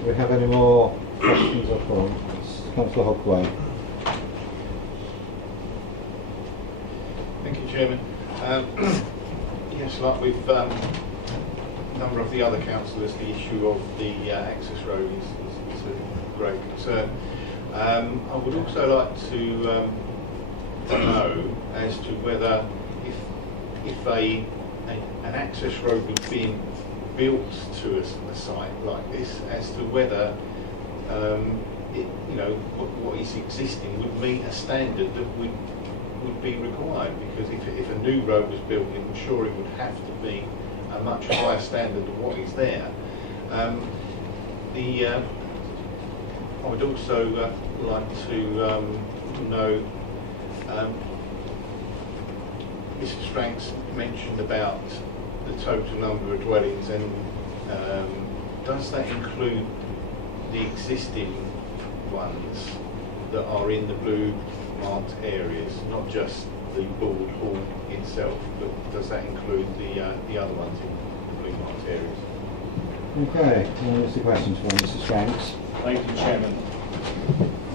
Do we have any more questions or comments? Councillor Hogway. Thank you, Chairman. Yes, like with a number of the other councillors, the issue of the access road is a great concern. I would also like to know as to whether if an access road was being built to a site like this, as to whether what is existing would meet a standard that would be required, because if a new road was built, I'm sure it would have to be a much higher standard than what is there. I would also like to know, Mr. Stranks mentioned about the total number of dwellings, and does that include the existing ones that are in the blue marked areas, not just the Board Hall itself, but does that include the other ones in the blue marked areas? Okay, what's the questions for Mr. Stranks? Thank you, Chairman.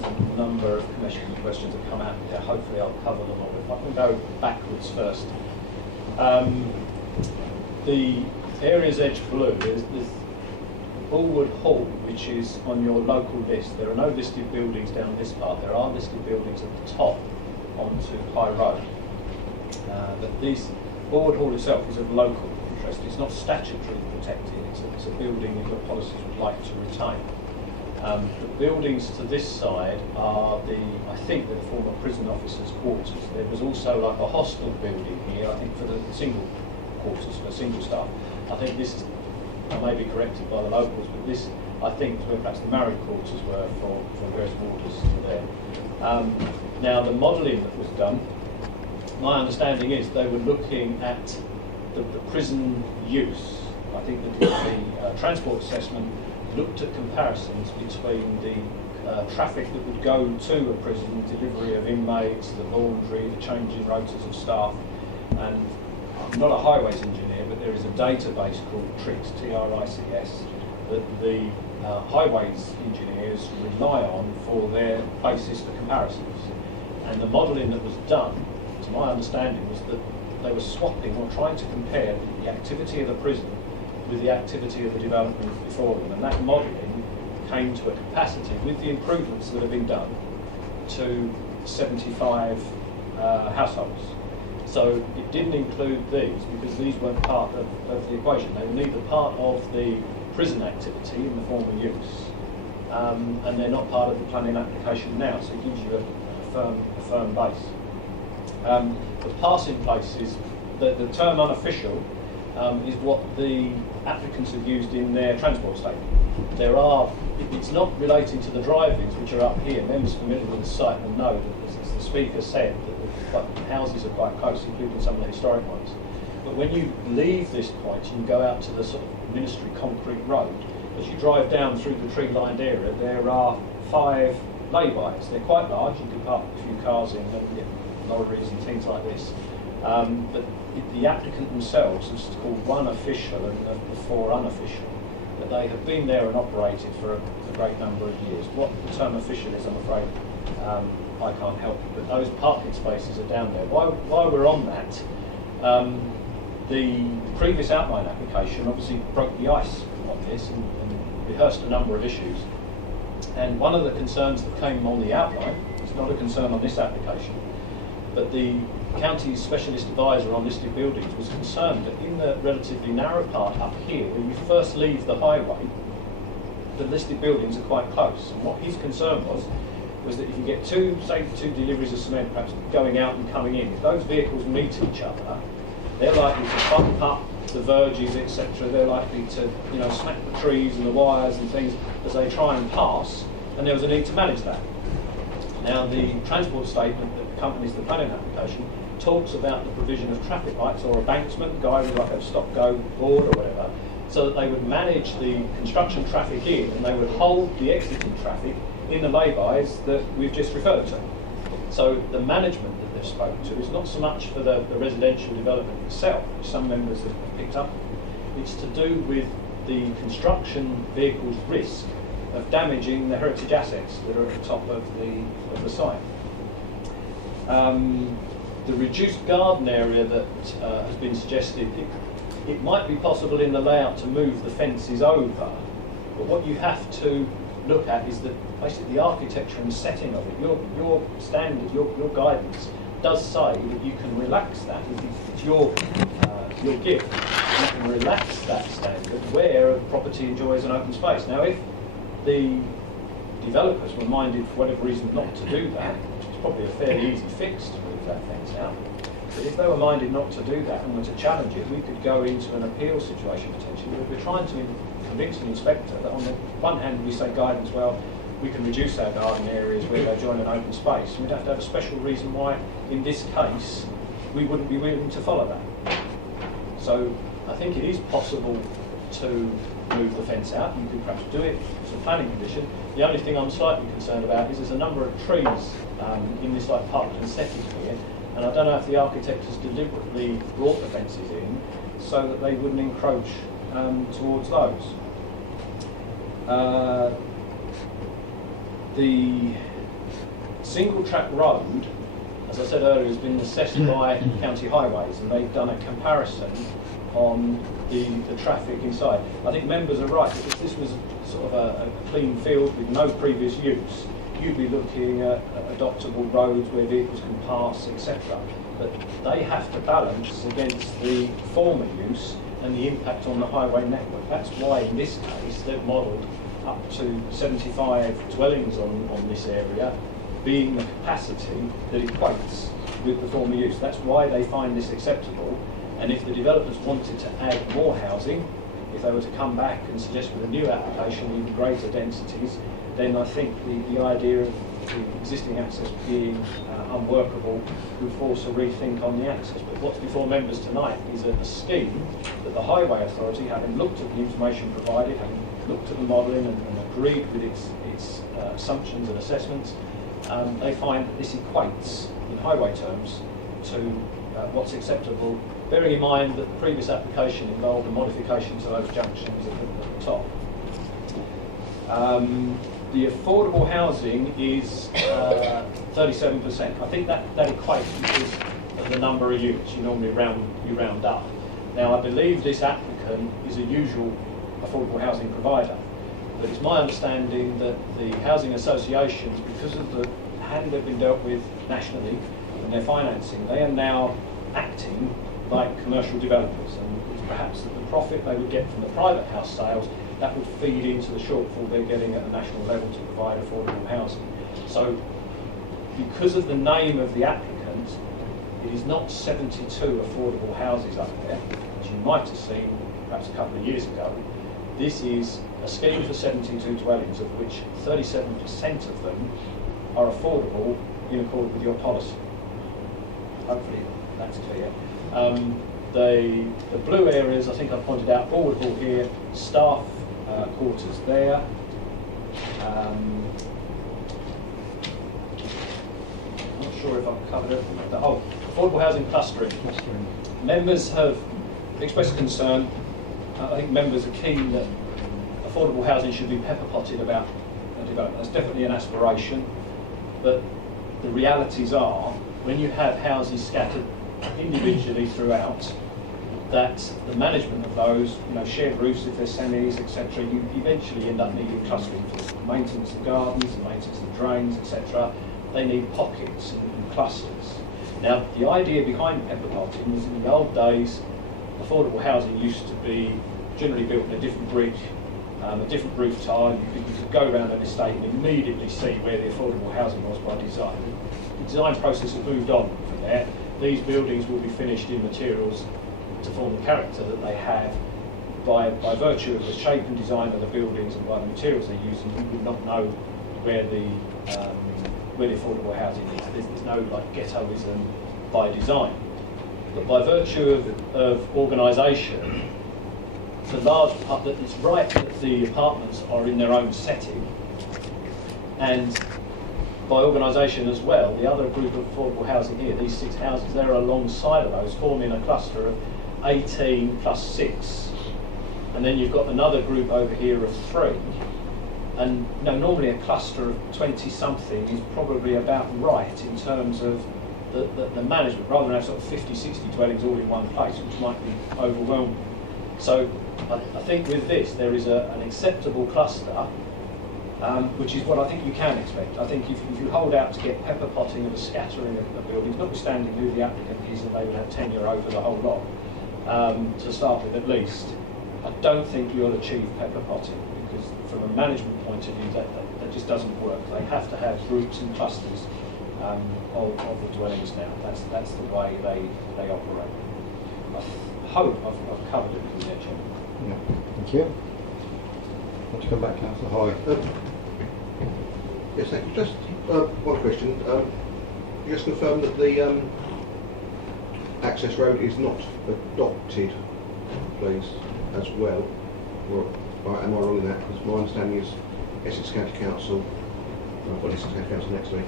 A number of commission questions have come out here. Hopefully I'll cover them all. If I can go backwards first. The areas edged blue is Bulwood Hall, which is on your local list. There are no listed buildings down this part. There are listed buildings at the top onto High Road. But Bulwood Hall itself is of local interest. It's not statutorily protected. It's a building that your policies would like to retain. The buildings to this side are I think the former prison officers' quarters. There was also like a hostel building here, I think for the single quarters, for single staff. I think this is, I may be corrected by the locals, but this I think, where perhaps the married quarters were for various warders there. Now, the modelling that was done, my understanding is they were looking at the prison use. I think that the transport assessment looked at comparisons between the traffic that would go to a prison, delivery of inmates, the laundry, the changing rotas of staff. And I'm not a highways engineer, but there is a database called TRICS, T-R-I-C-S, that the highways engineers rely on for their basis for comparisons. And the modelling that was done, to my understanding, was that they were swapping or trying to compare the activity of the prison with the activity of the development before them. And that modelling came to a capacity, with the improvements that have been done, to 75 households. So it didn't include these because these weren't part of the equation. They were neither part of the prison activity in the former use, and they're not part of the planning application now, so it gives you a firm base. The passing places, the term unofficial is what the applicants have used in their transport statement. It's not relating to the drive-ins, which are up here. Members familiar with the site will know that, as the speaker said, that the houses are quite close, including some of the historic ones. But when you leave this point and you go out to the sort of Ministry concrete road, as you drive down through the tree-lined area, there are 5 lay-bys. They're quite large. You can park a few cars in and get lorries and things like this. But the applicant themselves has called 1 official and the 4 unofficial. But they have been there and operated for a great number of years. What the term official is, I'm afraid, I can't help you. But those parking spaces are down there. While we're on that, the previous outline application obviously broke the ice on this and rehearsed a number of issues. And one of the concerns that came on the outline, it's not a concern on this application, but the county's specialist advisor on listed buildings was concerned that in the relatively narrow part up here, when you first leave the highway, the listed buildings are quite close. And what his concern was that if you get two deliveries of cement perhaps going out and coming in, if those vehicles meet each other, they're likely to bump up the verges, etc. They're likely to, smack the trees and the wires and things as they try and pass, and there was a need to manage that. Now, the transport statement that accompanies the planning application talks about the provision of traffic lights or a banksman, guy with like a stop-go board or whatever, so that they would manage the construction traffic in and they would hold the exiting traffic in the lay-bys that we've just referred to. So the management that they've spoken to is not so much for the residential development itself, which some members have picked up. It's to do with the construction vehicle's risk of damaging the heritage assets that are at the top of the site. The reduced garden area that has been suggested, it might be possible in the layout to move the fences over, but what you have to look at is basically the architecture and setting of it. Your standard, your guidance does say that you can relax that. It's your gift. You can relax that standard where a property enjoys an open space. Now, if the developers were minded, for whatever reason, not to do that, which is probably a fairly easy fix to move that fence out, but if they were minded not to do that and were to challenge it, we could go into an appeal situation potentially. We're trying to convince an inspector that on the one hand we say guidance, well, we can reduce our garden areas where they join an open space. We'd have to have a special reason why, in this case, we wouldn't be willing to follow that. So I think it is possible to move the fence out. You could perhaps do it as a planning condition. The only thing I'm slightly concerned about is there's a number of trees in this parkland setting here, and I don't know if the architect has deliberately brought the fences in so that they wouldn't encroach towards those. The single track road, as I said earlier, has been assessed by County Highways, and they've done a comparison on the traffic inside. I think members are right, that if this was sort of a clean field with no previous use, you'd be looking at adoptable roads where vehicles can pass, etc. But they have to balance against the former use and the impact on the highway network. That's why in this case they've modelled up to 75 dwellings on this area being the capacity that equates with the former use. That's why they find this acceptable. And if the developers wanted to add more housing, if they were to come back and suggest with a new application even greater densities, then I think the idea of the existing access being unworkable would force a rethink on the access. But what's before members tonight is a scheme that the Highway Authority, having looked at the information provided, having looked at the modelling and agreed with its assumptions and assessments, they find that this equates, in highway terms, to what's acceptable, bearing in mind that the previous application involved a modification to those junctions at the top. The affordable housing is 37%. I think that equates because of the number of units. You normally round up. Now, I believe this applicant is a usual affordable housing provider, but it's my understanding that the housing associations, because of the hand they've been dealt with nationally and their financing, they are now acting like commercial developers, and it's perhaps that the profit they would get from the private house sales, that would feed into the shortfall they're getting at the national level to provide affordable housing. So, because of the name of the applicant, it is not 72 affordable houses up there, as you might have seen perhaps a couple of years ago. This is a scheme for 72 dwellings, of which 37% of them are affordable in accord with your policy. Hopefully that's clear. The blue areas, I think I pointed out, Alderhall here, staff quarters there. I'm not sure if I've covered it. Oh, affordable housing clustering. Members have expressed concern. I think members are keen that affordable housing should be pepper-potted about development. That's definitely an aspiration, but the realities are, when you have houses scattered individually throughout, that the management of those, shared roofs if they're semis, etc., you eventually end up needing clustering for maintenance of gardens, maintenance of drains, etc. They need pockets and clusters. Now, the idea behind pepper potting was, in the old days, affordable housing used to be generally built in a different brick, a different roof tile. You could go around an estate and immediately see where the affordable housing was by design. The design process has moved on from there. These buildings will be finished in materials to form the character that they have by virtue of the shape and design of the buildings and by the materials they're using. You would not know where the affordable housing is. There's no ghettoism by design. But by virtue of organisation, the large part that it's right that the apartments are in their own setting, and by organisation as well, the other group of affordable housing here, these 6 houses, they're alongside of those, forming a cluster of 18 plus 6. And then you've got another group over here of 3. And normally a cluster of 20-something is probably about right in terms of the management, rather than have sort of 50, 60 dwellings all in one place, which might be overwhelming. So I think with this, there is an acceptable cluster, which is what I think you can expect. I think if you hold out to get pepper potting of a scattering of buildings, notwithstanding who the applicant is, and they would have tenure over the whole lot, to start with at least, I don't think you'll achieve pepper potting, because from a management point of view, that just doesn't work. They have to have groups and clusters of the dwellings now. That's the way they operate. I hope I've covered it with you, Chairman. Yeah, thank you. Want to come back, Councillor Hoy? Yes, thank you. Just one question. You just confirm that the access road is not adopted, please, as well? Or am I wrong in that? Because my understanding is Essex County Council, I've got Essex County Council next to me,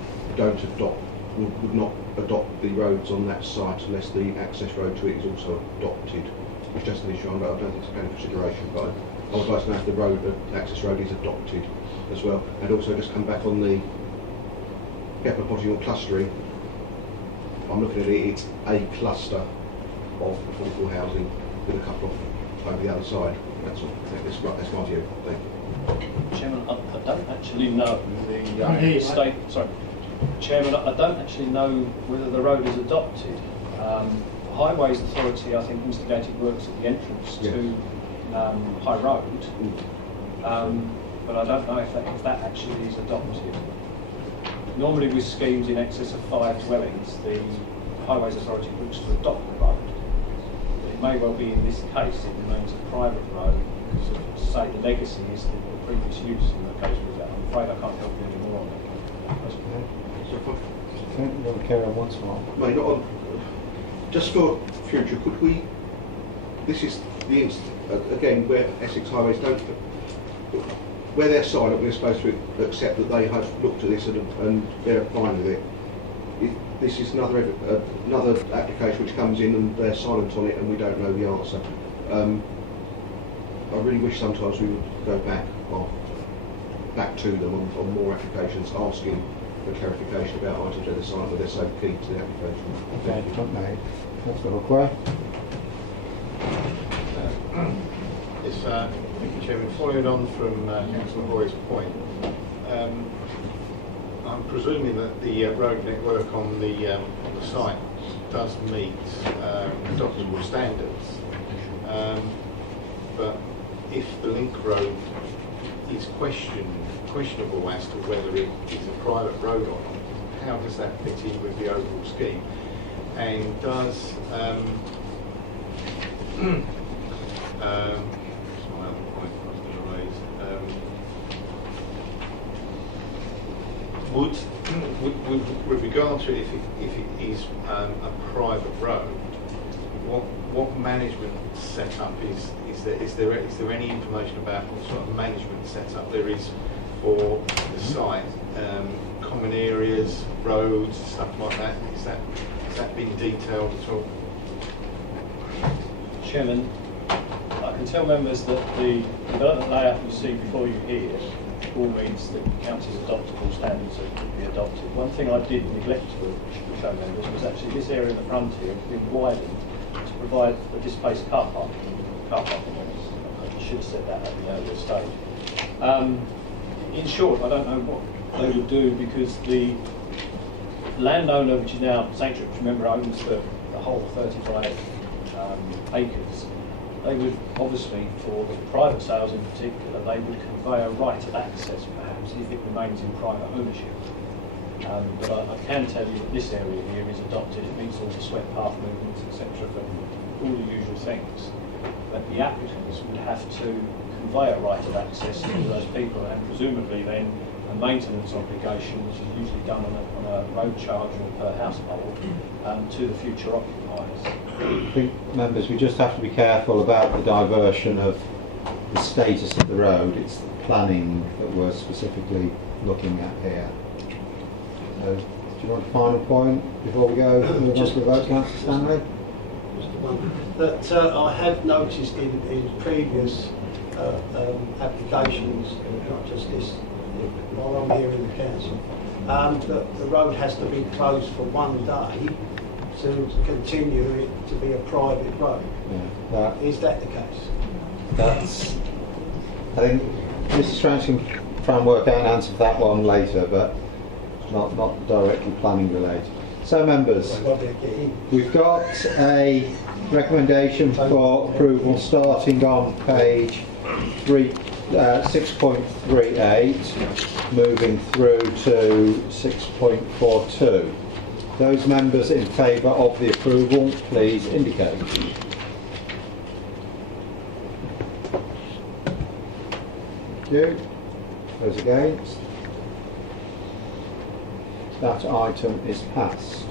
would not adopt the roads on that site unless the access road to it is also adopted. It's just an issue I don't think it's a kind of consideration, but I would like to know if the access road is adopted as well. And also just come back on the pepper potting or clustering. I'm looking at it, it's a cluster of affordable housing with a couple of over the other side. That's all. That's my view. Thank you. Chairman, I don't actually know the state. Sorry, Chairman, I don't actually know whether the road is adopted. Highways Authority, I think, instigated works at the entrance to High Road, but I don't know if that actually is adopted. Normally, with schemes in excess of 5 dwellings, the Highways Authority looks to adopt the road. But it may well be in this case it remains a private road say the legacy is the previous use in the case with that. I'm afraid I can't help you anymore on that. I think we're going to carry on once more. Mate, not on, just for future, could we, this is the again, where Essex Highways don't, where they're silent, we're supposed to accept that they have looked at this and they're fine with it. This is another application which comes in and they're silent on it and we don't know the answer. I really wish sometimes we would go back to them on more applications, asking for clarification about items where they're silent, but they're so key to the application. Okay, front mate. Councillor Hookway. Yes, thank you, Chairman. Following on from Councillor Hoy's point, I'm presuming that the road network on the site does meet adoptable standards, but if the link road is questionable as to whether it is a private road or not, how does that fit in with the overall scheme? And does with regard to if it is a private road, what management setup is there any information about what sort of management setup there is for the site, common areas, roads, stuff like that? Has that been detailed at all? Chairman, I can tell members that the development layout you see before you here all meets the council's adoptable standards that could be adopted. One thing I did neglect to show members was actually this area in the front here has been widened to provide a displaced car parking. I should have said that at the earlier stage. In short, I don't know what they would do because the landowner, which is now Sanctuary, which remember owns the whole 35 acres, they would obviously, for the private sales in particular, they would convey a right of access perhaps if it remains in private ownership. But I can tell you that this area here is adopted, it meets all the swept path movements, etc., for all the usual things. But the applicants would have to convey a right of access to those people and presumably then a maintenance obligation, which is usually done on a road charge or per household, to the future occupiers. I think, members, we just have to be careful about the diversion of the status of the road. It's the planning that we're specifically looking at here. Do you want a final point before we go to the vote, Councillor Stanley? That I have noticed in previous applications, not just this, while I'm here in the council, that the road has to be closed for one day to continue it to be a private road. Yeah, is that the case? That's. I think Mr. Strange can try and work out an answer for that one later, but not directly planning related. So, members, we've got a recommendation for approval starting on page 6.38, moving through to 6.42. Those members in favour of the approval, please indicate. Thank you. Those against? That item is passed.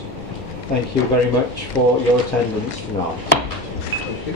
Thank you very much for your attendance tonight. Thank you.